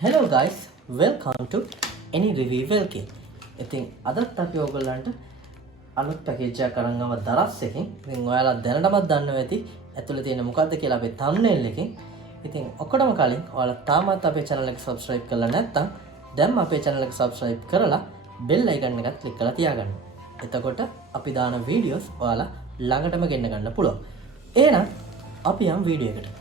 Hello guys, welcome to any REVIEWLK. ඉතින් අදත් අපි ඔයගොල්ලන්ට අලුත් පැකේජ් එකක් අරන් ආව දරස් එකකින්. ඉතින් ඔයාලා දැනටමත් දන්නවා ඇති ඇතුලේ තියෙන මොකද්ද කියලා අපේ thumbnail එකකින්. ඉතින් ඔක්කොටම කලින් ඔයාලා තාමත් අපේ channel එක subscribe කරලා නැත්නම් දැන්ම අපේ channel එක subscribe කරලා bell icon එකත් click කරලා තියාගන්න. එතකොට අපි දාන videos ඔයාලා ළඟටම ගෙන්න ගන්න පුළුවන්. එහෙනම් අපි යමු වීඩියෝ එකට.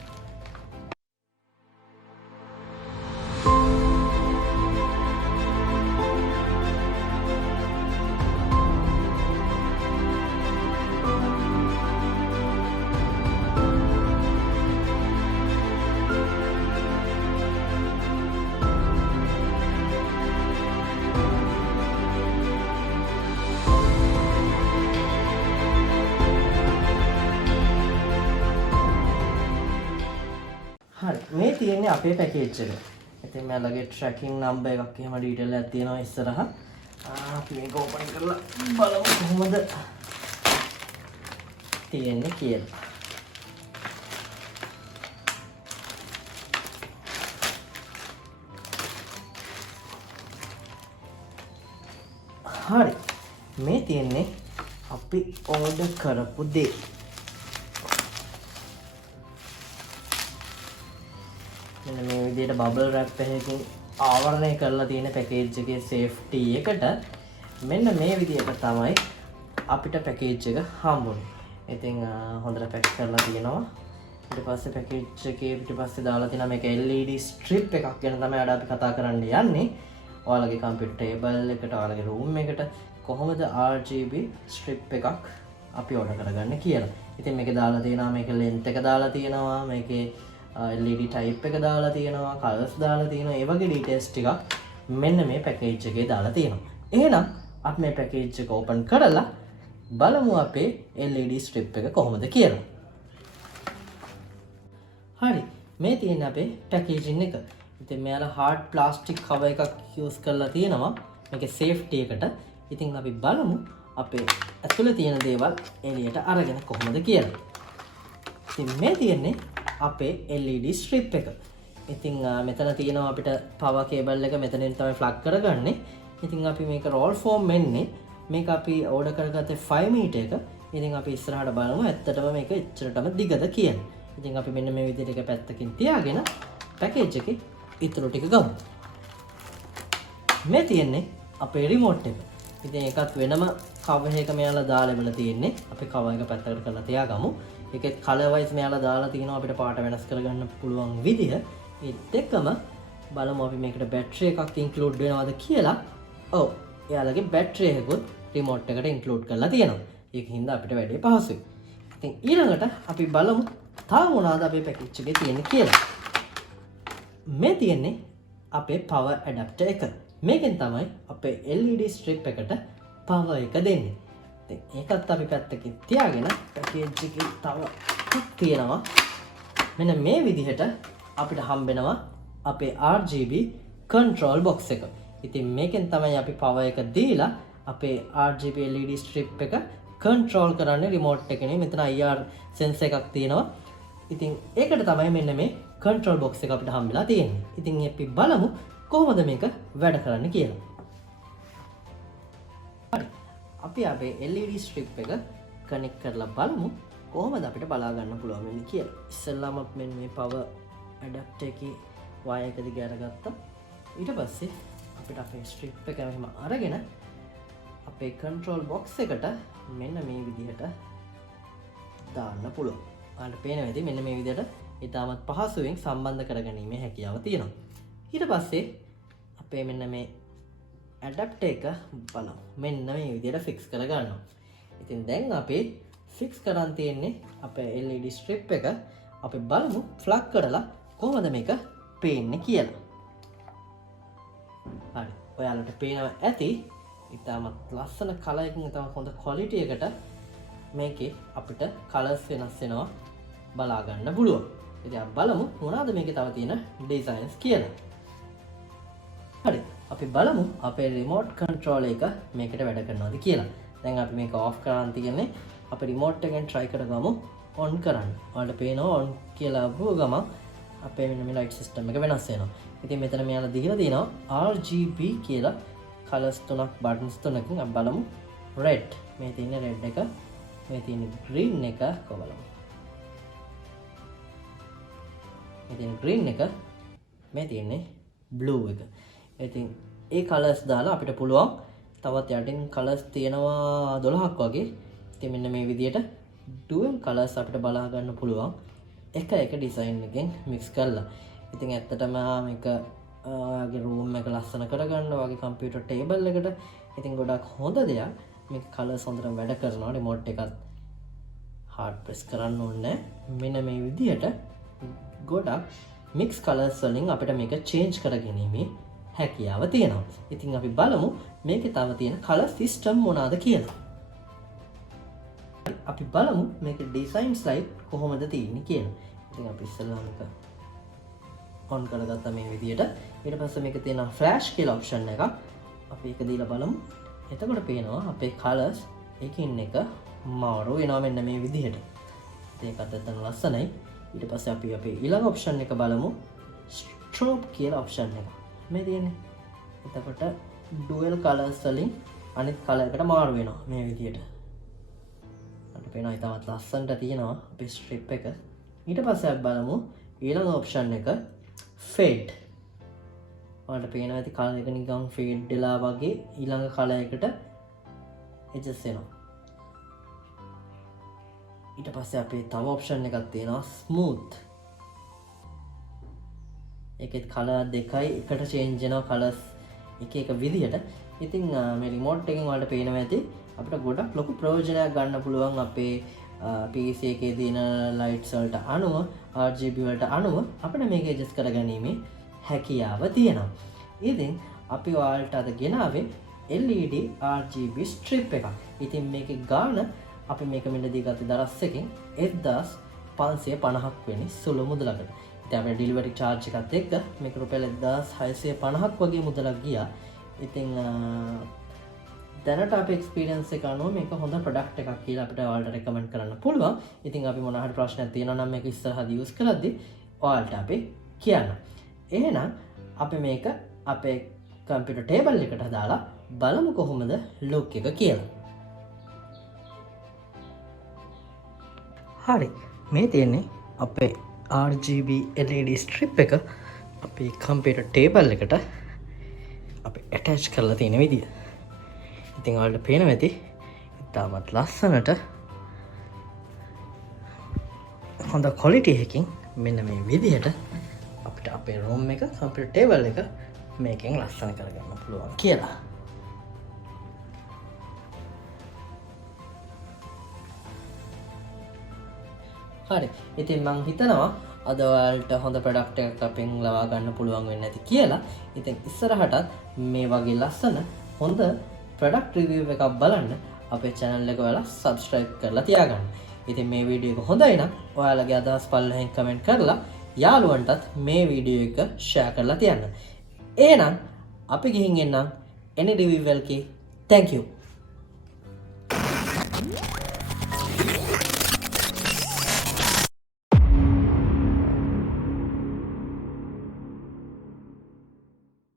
හරි මේ තියෙන්නේ අපේ පැකේජ් එක. ඉතින් මලගේ ට්‍රැකින් නම්බර් එකක් එහෙම ඩීටේල් එකක් තියෙනවා ඉස්සරහ. අපි මේක ඕපන් කරලා බලමු කොහොමද තියෙන්නේ කියලා. හරි මේ තියෙන්නේ අපි ඕඩර් කරපු දේ. මෙන්න මේ විදිහට බබල් රැප් එකකින් ආවරණය කරලා තියෙන පැකේජ් එකේ සේෆ්ටි එකට මෙන්න මේ විදිහට තමයි අපිට පැකේජ් එක හම්බුනේ. ඉතින් හොඳට පැක් කරලා තියෙනවා. ඊට පස්සේ පැකේජ් එකේ පිටිපස්සේ දාලා තියෙනවා මේක LED strip එකක් ගැන තමයි අද අපි කතා කරන්න යන්නේ. ඔයාලගේ කම්පියුටර් ටේබල් එකට ඔයාලගේ රූම් එකට කොහොමද RGB strip එකක් අපි ඕඩර් කරගන්නේ කියලා. ඉතින් මේකේ දාලා තියෙනවා මේක length එක දාලා තියෙනවා මේකේ LED type එක දාලා තියෙනවා colors දාලා තියෙනවා ඒ වගේ details ටිකක් මෙන්න මේ package එකේ දාලා තියෙනවා. එහෙනම් අපි මේ package එක open කරලා බලමු අපේ LED strip එක කොහොමද කියලා. හරි මේ තියෙන අපේ packaging එක. ඉතින් මෙයාලා hard plastic cover එකක් use කරලා තියෙනවා මේකේ safety එකට. ඉතින් අපි බලමු අපේ ඇතුලේ තියෙන දේවල් එළියට අරගෙන කොහොමද කියලා. ඉතින් මේ තියෙන්නේ අපේ LED strip එක. ඉතින් මෙතන තියෙනවා අපිට power cable එක මෙතනින් තමයි plug කරගන්නේ. ඉතින් අපි මේක roll form වෙන්නේ මේක අපි order කරගත්තේ 5 meter එක. ඉතින් අපි ඉස්සරහට බලමු ඇත්තටම මේක එච්චරටම දිගද කියලා. ඉතින් අපි මෙන්න මේ විදිහට එක පැත්තකින් තියාගෙන package එකේ ඊටු ටික ගමු. මේ තියෙන්නේ අපේ remote එක. ඉතින් ඒකත් වෙනම cover එක මෙයාලා දාලා ඉවල තියෙන්නේ. අපි cover එක පැත්තකට කරලා තියාගමු. ඒකෙත් color wise මෙයාලා දාලා තිනවා අපිට පාට වෙනස් කරගන්න පුළුවන් විදිහ. ඒත් එක්කම බලමු අපි මේකට බැටරි එකක් ඉන්ක්ලූඩ් වෙනවද කියලා. ඔව් එයාලගේ බැටරි එකකුත් රිමෝට් එකට ඉන්ක්ලූඩ් කරලා තියෙනවා. ඒකින්ද අපිට වැඩේ පහසුයි. ඉතින් ඊළඟට අපි බලමු තව මොනවද අපේ පැකේජ් එකේ තියෙන්නේ කියලා. මේ තියෙන්නේ අපේ power adapter එක. මේකෙන් තමයි අපේ LED strip එකට power එක දෙන්නේ. ඒකත් අපි පැත්තකින් තියාගෙන පැකේජ් එකේ තව ටික තියෙනවා. මෙන්න මේ විදිහට අපිට හම්බෙනවා අපේ RGB control box එක. ඉතින් මේකෙන් තමයි අපි power එක දීලා අපේ RGB LED strip එක control කරන්නේ remote එකනේ. මෙතන IR sensor එකක් තියෙනවා. ඉතින් ඒකට තමයි මෙන්න මේ control box එක අපිට හම්බෙලා තියෙන්නේ. ඉතින් අපි බලමු කොහොමද මේක වැඩ කරන්නේ කියලා. අපි අපේ LED strip එක කනෙක්ට් කරලා බලමු කොහොමද අපිට බලා ගන්න පුළුවන් වෙන්නේ කියලා. ඉස්සෙල්ලාම අපි මේ power adapter එකේ wire එක දිග අරගත්තා. ඊට පස්සේ අපිට අපේ strip එක මෙහෙම අරගෙන අපේ control box එකට මෙන්න මේ විදිහට දාන්න පුළුවන්. ඔයාලට පේන විදිහ මෙන්න මේ විදිහට ඊටමත් පහසුවෙන් සම්බන්ධ කරගැනීමේ හැකියාව තියෙනවා. ඊට පස්සේ අපේ මෙන්න මේ ඇඩප්ටර් එක බලමු. මෙන්න මේ විදිහට ෆික්ස් කරගන්නවා. ඉතින් දැන් අපි ෆික්ස් කරන් තියෙන්නේ අපේ LED strip එක. අපි බලමු ප්ලග් කරලා කොහොමද මේක පේන්නේ කියලා. හරි. ඔයාලට පේනවා ඇති. ඉතාමත් ලස්සන කලර් එකකින් තමයි හොඳ ක්වොලිටි එකට මේකේ අපිට කලර්ස් වෙනස් වෙනවා බලා ගන්න පුළුවන්. ඉතින් අපි බලමු මොනවාද මේකේ තව තියෙන ඩිසයින්ස් කියලා. හරි. අපි බලමු අපේ රිමෝට් කන්ට්‍රෝල් එක මේකට වැඩ කරනවද කියලා. දැන් අපි මේක ඔෆ් කරන් තියන්නේ. අපි රිමෝට් එකෙන් try කරගමු on කරන්න. ඔයාලට පේනවා on කියලා අපුව ගමන් අපේ මෙන්න මේ ලයිට් සිස්ටම් එක වෙනස් වෙනවා. ඉතින් මෙතන මෙයාලා දීලා තියෙනවා RGB කියලා කලර්ස් තුනක් බටන්ස් තුනකින්. අපි බලමු red. මේ තියෙන red එක, මේ තියෙන green එක කොබලමු. මේ තියෙන green එක, මේ තියෙන්නේ blue එක. ඉතින් ඒ කලර්ස් දාලා අපිට පුළුවන් තවත් යටින් කලර්ස් තියෙනවා 12ක් වගේ. ඉතින් මෙන්න මේ විදිහට dual කලර්ස් අපිට බලා ගන්න පුළුවන් එක ඩිසයින් එකෙන් මික්ස් කරලා. ඉතින් ඇත්තටම මේක ඔයාගේ රූම් එක ලස්සන කරගන්න ඔයාගේ කම්පියුටර් ටේබල් එකට ඉතින් ගොඩක් හොඳ දෙයක්. මේක කලර්ස් හොඳට වැඩ කරනවා. රිමෝට් එකත් hard press කරන්න ඕනේ. මෙන්න මේ විදිහට ගොඩක් මික්ස් කලර්ස් වලින් අපිට මේක චේන්ජ් කරගැනීමේ හැකියාව තියෙනවා. ඉතින් අපි බලමු මේකේ තව තියෙන කලර් සිස්ටම් මොනවාද කියලා. අපි බලමු මේකේ ඩිසයින් ස්ලයිඩ් කොහොමද තියෙන්නේ කියලා. ඉතින් අපි ඉස්සෙල්ලාම එක ඔන් කරගත්තා මේ විදිහට. ඊට පස්සේ මේකේ තියෙන ෆ්ලෑෂ් කියලා ඔප්ෂන් එකක්. අපි ඒක දීලා බලමු. එතකොට පේනවා අපේ කලර්ස් එකින් එක මාරු වෙනවා මෙන්න මේ විදිහට. ඒකත් ඇත්තටම ලස්සනයි. ඊට පස්සේ අපි අපේ ඊළඟ ඔප්ෂන් එක බලමු. ස්ට්‍රෝබ් කියලා ඔප්ෂන් එක. මේ තියෙන්නේ. එතකොට ඩුවල් කලර්ස් වලින් අනිත් කලර් එකට මාරු වෙනවා මේ විදිහට. අපිට පේනවා ඊටමත් ලස්සනට තියෙනවා අපේ ස්ට්‍රිප් එක. ඊට පස්සේ අපි බලමු ඊළඟ ඔප්ෂන් එක ෆේඩ්. ඔයාලට පේනවා ඇති කලර් එක නිකන් ෆේඩ් වෙලා වගේ ඊළඟ කලර් එකට ඇඩ්ජස්ට් වෙනවා. ඊට පස්සේ අපේ තව ඔප්ෂන් එකක් තියෙනවා ස්මූත්. ඒකෙත් කලර් දෙකයි එකට චේන්ජ් වෙනවා කලර්ස් එක විදිහට. ඉතින් මේ රිමෝට් එකෙන් ඔයාලට පේනවා ඇති අපිට ගොඩක් ලොකු ප්‍රයෝජනයක් ගන්න පුළුවන් අපේ PC එකේ තියෙන ලයිට්ස් වලට අනුව RGB වලට අනුව අපිට මේක ඇඩ්ජස්ට් කරගැනීමේ හැකියාව තියෙනවා. ඉතින් අපි ඔයාලට අද ගෙනාවේ LED RGB strip එකක්. ඉතින් මේකේ ගාණ අපි මේක මිලදී ගත්තේ දරස් එකකින් 1550ක් වෙනි සුළු මුදලකට. ඉතින් අපේ ඩෙලිවරි charge එකත් එක්ක මේක රුපියල් 1650ක් වගේ මුදලක් ගියා. ඉතින් දැනට අපේ එක්ස්පීරියන්ස් එක අනුව මේක හොඳ ප්‍රොඩක්ට් එකක් කියලා අපිට ඔයාලට රෙකමන්ඩ් කරන්න පුළුවන්. ඉතින් අපි මොනවා හරි ප්‍රශ්නයක් තියෙනවා නම් මේක ඉස්සරහදී යූස් කරද්දී ඔයාලට අපි කියන්න. එහෙනම් අපි මේක අපේ කම්පියුටර් ටේබල් එකට දාලා බලමු කොහොමද ලුක් එක කියලා. හරි, මේ තියෙන්නේ අපේ RGB LED strip එක අපේ කම්පියුටර් ටේබල් එකට අපි ඇටච් කරලා තියෙන විදිය. ඉතින් ඔයාලට පේනවා ඇති ඉතාමත් ලස්සනට හොඳ ක්වොලිටි එකකින් මෙන්න මේ විදිහට අපිට අපේ රූම් එක කම්පියුටර් ටේබල් එක මේකෙන් ලස්සන කරගන්න පුළුවන් කියලා. හරි, ඉතින් මං හිතනවා අද ඔයාලට හොඳ ප්‍රොඩක්ට් එකක් අපෙන් ලබා ගන්න පුළුවන් වෙන්නේ නැති කියලා. ඉතින් ඉස්සරහටත් මේ වගේ ලස්සන හොඳ ප්‍රොඩක්ට් රිවිව් එකක් බලන්න අපේ channel එක ඔයාලා subscribe කරලා තියාගන්න. ඉතින් මේ වීඩියෝ එක හොඳයි නම් ඔයාලගේ අදහස් පල්ලෙහෙන් කමෙන්ට් කරලා යාළුවන්ටත් මේ වීඩියෝ එක share කරලා තියන්න. එහෙනම් අපි ගිහින් එන්නම් REVIEWLK. Thank you.